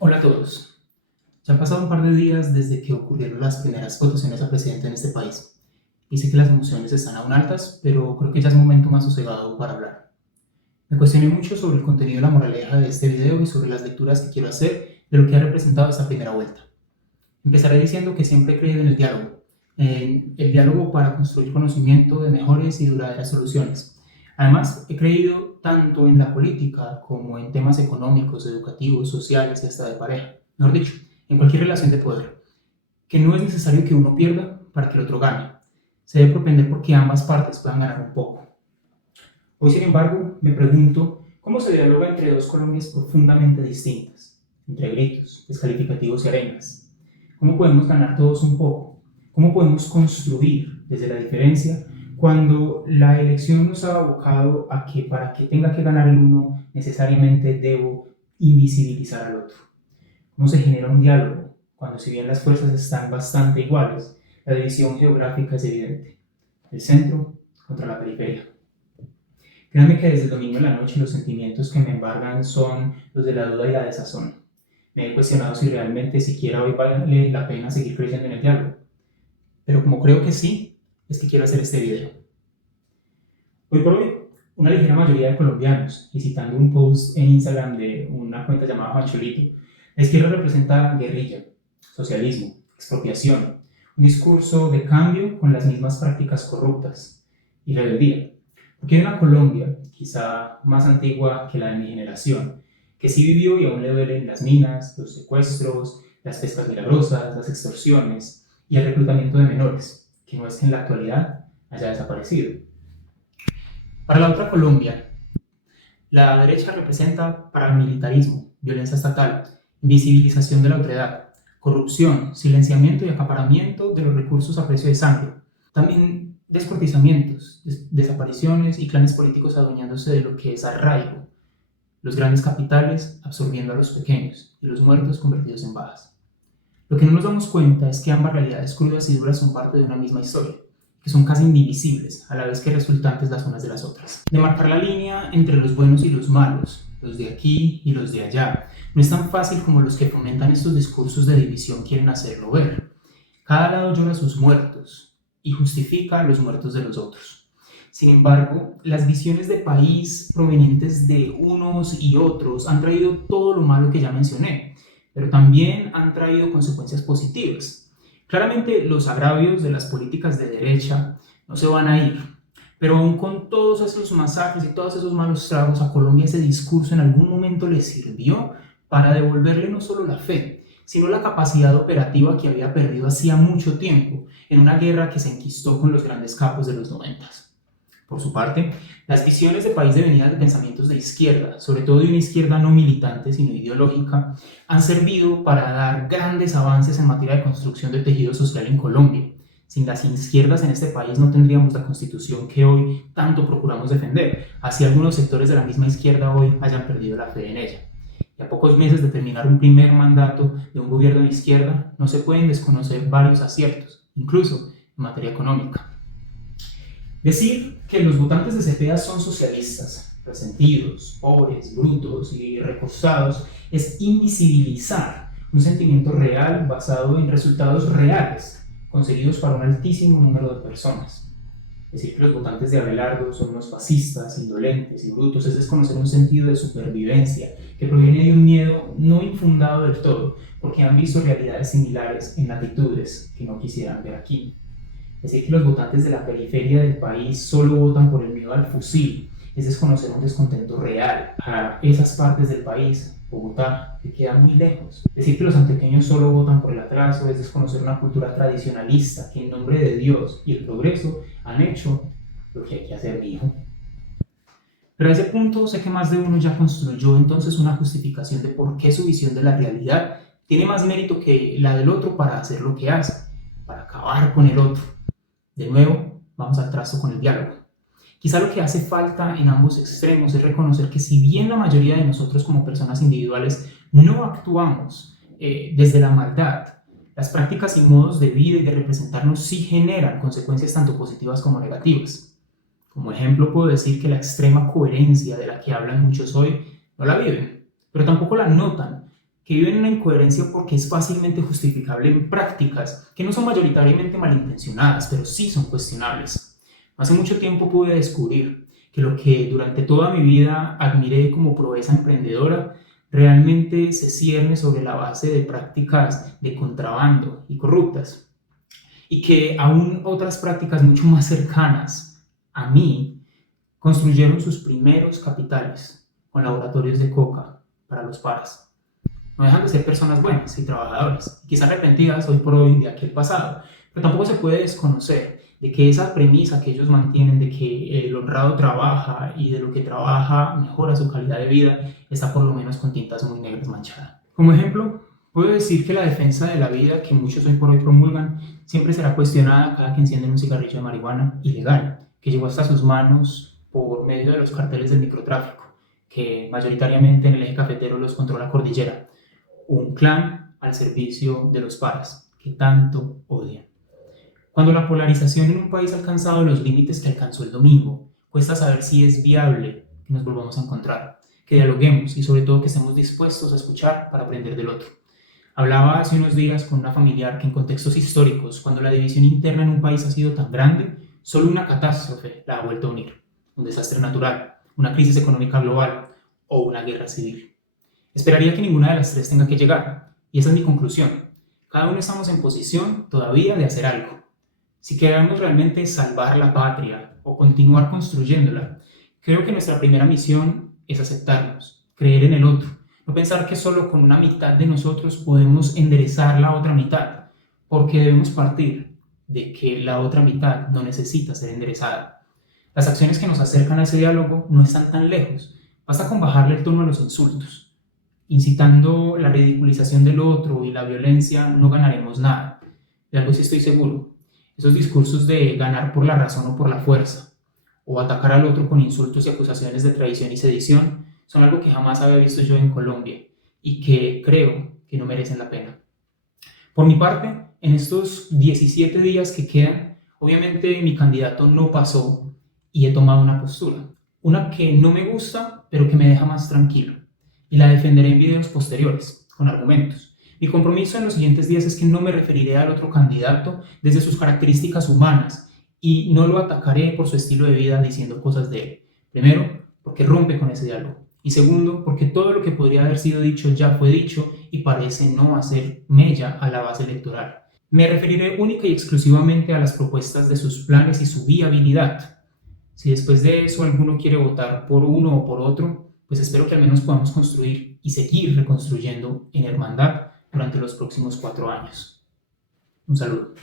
Hola a todos. Ya han pasado un par de días desde que ocurrieron las primeras votaciones a presidente en este país. Y sé que las emociones están aún altas, pero creo que ya es momento más sosegado para hablar. Me cuestioné mucho sobre el contenido y la moraleja de este video y sobre las lecturas que quiero hacer de lo que ha representado esta primera vuelta. Empezaré diciendo que siempre he creído en el diálogo para construir conocimiento de mejores y duraderas soluciones. Además, he creído tanto en la política como en temas económicos, educativos, sociales y hasta de pareja. Mejor dicho, en cualquier relación de poder, que no es necesario que uno pierda para que el otro gane. Se debe propender porque ambas partes puedan ganar un poco. Hoy, sin embargo, me pregunto cómo se dialoga entre dos Colombias profundamente distintas, entre gritos, descalificativos y arenas. ¿Cómo podemos ganar todos un poco? ¿Cómo podemos construir desde la diferencia cuando la elección nos ha abocado a que para que tenga que ganar el uno necesariamente debo invisibilizar al otro? ¿Cómo se genera un diálogo cuando, si bien las fuerzas están bastante iguales, la división geográfica es evidente? El centro contra la periferia. Créanme que desde el domingo en la noche los sentimientos que me embargan son los de la duda y la desazón. Me he cuestionado si realmente siquiera hoy vale la pena seguir creyendo en el diálogo. Pero como creo que sí, es que quiero hacer este video. Hoy por hoy, una ligera mayoría de colombianos, y citando un post en Instagram de una cuenta llamada Juan Cholito, la izquierda representa guerrilla, socialismo, expropiación, un discurso de cambio con las mismas prácticas corruptas y rebeldía. Porque hay una Colombia, quizá más antigua que la de mi generación, que sí vivió y aún le duelen las minas, los secuestros, las pescas milagrosas, las extorsiones y el reclutamiento de menores, que no es que en la actualidad haya desaparecido. Para la otra Colombia, la derecha representa paramilitarismo, violencia estatal, invisibilización de la otredad, corrupción, silenciamiento y acaparamiento de los recursos a precio de sangre. También descuartizamientos, desapariciones y clanes políticos adueñándose de lo que es arraigo, los grandes capitales absorbiendo a los pequeños y los muertos convertidos en bajas. Lo que no nos damos cuenta es que ambas realidades crudas y duras son parte de una misma historia, que son casi indivisibles, a la vez que resultantes las unas de las otras. De marcar la línea entre los buenos y los malos, los de aquí y los de allá, no es tan fácil como los que fomentan estos discursos de división quieren hacerlo ver. Cada lado llora sus muertos y justifica los muertos de los otros. Sin embargo, las visiones de país provenientes de unos y otros han traído todo lo malo que ya mencioné, pero también han traído consecuencias positivas. Claramente los agravios de las políticas de derecha no se van a ir, pero aún con todos esos masacres y todos esos malos tragos, a Colombia ese discurso en algún momento le sirvió para devolverle no solo la fe, sino la capacidad operativa que había perdido hacía mucho tiempo en una guerra que se enquistó con los grandes capos de los 90. Por su parte, las visiones de país devenidas de pensamientos de izquierda, sobre todo de una izquierda no militante sino ideológica, han servido para dar grandes avances en materia de construcción de tejido social en Colombia. Sin las izquierdas en este país no tendríamos la constitución que hoy tanto procuramos defender, así algunos sectores de la misma izquierda hoy hayan perdido la fe en ella. Y a pocos meses de terminar un primer mandato de un gobierno de izquierda, no se pueden desconocer varios aciertos, incluso en materia económica. Decir que los votantes de Cepeda son socialistas, resentidos, pobres, brutos y reposados es invisibilizar un sentimiento real basado en resultados reales conseguidos para un altísimo número de personas. Decir que los votantes de Abelardo son unos fascistas, indolentes y brutos es desconocer un sentido de supervivencia que proviene de un miedo no infundado del todo, porque han visto realidades similares en latitudes que no quisieran ver aquí. Decir que los votantes de la periferia del país solo votan por el miedo al fusil es desconocer un descontento real a esas partes del país, Bogotá, que queda muy lejos. Decir que los antioqueños solo votan por el atraso es desconocer una cultura tradicionalista que en nombre de Dios y el progreso han hecho lo que hay que hacer, mijo. Pero a ese punto sé que más de uno ya construyó entonces una justificación de por qué su visión de la realidad tiene más mérito que la del otro para hacer lo que hace, para acabar con el otro. De nuevo, vamos al trazo con el diálogo. Quizá lo que hace falta en ambos extremos es reconocer que si bien la mayoría de nosotros como personas individuales no actuamos desde la maldad, las prácticas y modos de vida y de representarnos sí generan consecuencias tanto positivas como negativas. Como ejemplo puedo decir que la extrema coherencia de la que hablan muchos hoy no la viven, pero tampoco la notan, que viven una incoherencia porque es fácilmente justificable en prácticas que no son mayoritariamente malintencionadas, pero sí son cuestionables. Hace mucho tiempo pude descubrir que lo que durante toda mi vida admiré como proeza emprendedora realmente se cierne sobre la base de prácticas de contrabando y corruptas, y que aún otras prácticas mucho más cercanas a mí construyeron sus primeros capitales con laboratorios de coca para los paras. No dejan de ser personas buenas y trabajadoras, quizás arrepentidas hoy por hoy de aquel pasado, pero tampoco se puede desconocer de que esa premisa que ellos mantienen de que el honrado trabaja y de lo que trabaja mejora su calidad de vida está por lo menos con tintas muy negras manchada. Como ejemplo, puedo decir que la defensa de la vida que muchos hoy por hoy promulgan siempre será cuestionada cada que encienden un cigarrillo de marihuana ilegal, que llegó hasta sus manos por medio de los carteles del microtráfico, que mayoritariamente en el eje cafetero los controla Cordillera, un clan al servicio de los paras, que tanto odian. Cuando la polarización en un país ha alcanzado los límites que alcanzó el domingo, cuesta saber si es viable que nos volvamos a encontrar, que dialoguemos y sobre todo que estemos dispuestos a escuchar para aprender del otro. Hablaba hace unos días con una familiar que en contextos históricos, cuando la división interna en un país ha sido tan grande, solo una catástrofe la ha vuelto a unir, un desastre natural, una crisis económica global o una guerra civil. Esperaría que ninguna de las tres tenga que llegar, y esa es mi conclusión. Cada uno estamos en posición todavía de hacer algo. Si queremos realmente salvar la patria o continuar construyéndola, creo que nuestra primera misión es aceptarnos, creer en el otro, no pensar que solo con una mitad de nosotros podemos enderezar la otra mitad, porque debemos partir de que la otra mitad no necesita ser enderezada. Las acciones que nos acercan a ese diálogo no están tan lejos, basta con bajarle el tono a los insultos. Incitando la ridiculización del otro y la violencia no ganaremos nada. De algo sí estoy seguro. Esos discursos de ganar por la razón o por la fuerza, o atacar al otro con insultos y acusaciones de traición y sedición, son algo que jamás había visto yo en Colombia y que creo que no merecen la pena. Por mi parte, en estos 17 días que quedan, obviamente mi candidato no pasó y he tomado una postura. Una que no me gusta, pero que me deja más tranquilo. Y la defenderé en videos posteriores, con argumentos. Mi compromiso en los siguientes días es que no me referiré al otro candidato desde sus características humanas y no lo atacaré por su estilo de vida diciendo cosas de él. Primero, porque rompe con ese diálogo. Y segundo, porque todo lo que podría haber sido dicho ya fue dicho y parece no hacer mella a la base electoral. Me referiré única y exclusivamente a las propuestas de sus planes y su viabilidad. Si después de eso alguno quiere votar por uno o por otro, pues espero que al menos podamos construir y seguir reconstruyendo en hermandad durante los próximos 4 años. Un saludo.